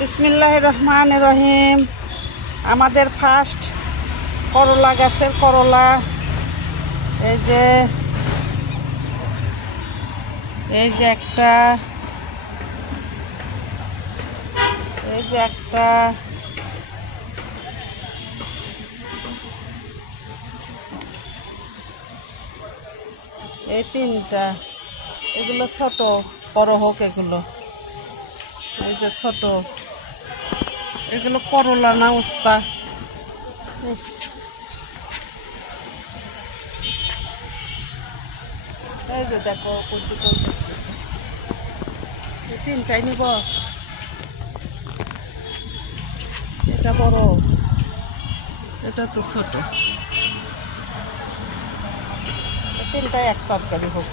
বিসমিল্লাহির রহমানির রহিম। আমাদের ফার্স্ট করলা গাছের করলা। এই যে একটা, এই তিনটা। এগুলো ছোট, বড় হোক এগুলো। এই যে ছোট, এগুলো করলা না উস্তা। এই যে দেখো কুদ্দুকল দেখতেছে। এই তিনটাই নিব। এটা বড়, এটা তো ছোট। তিনটাই এক তরকারি হোক।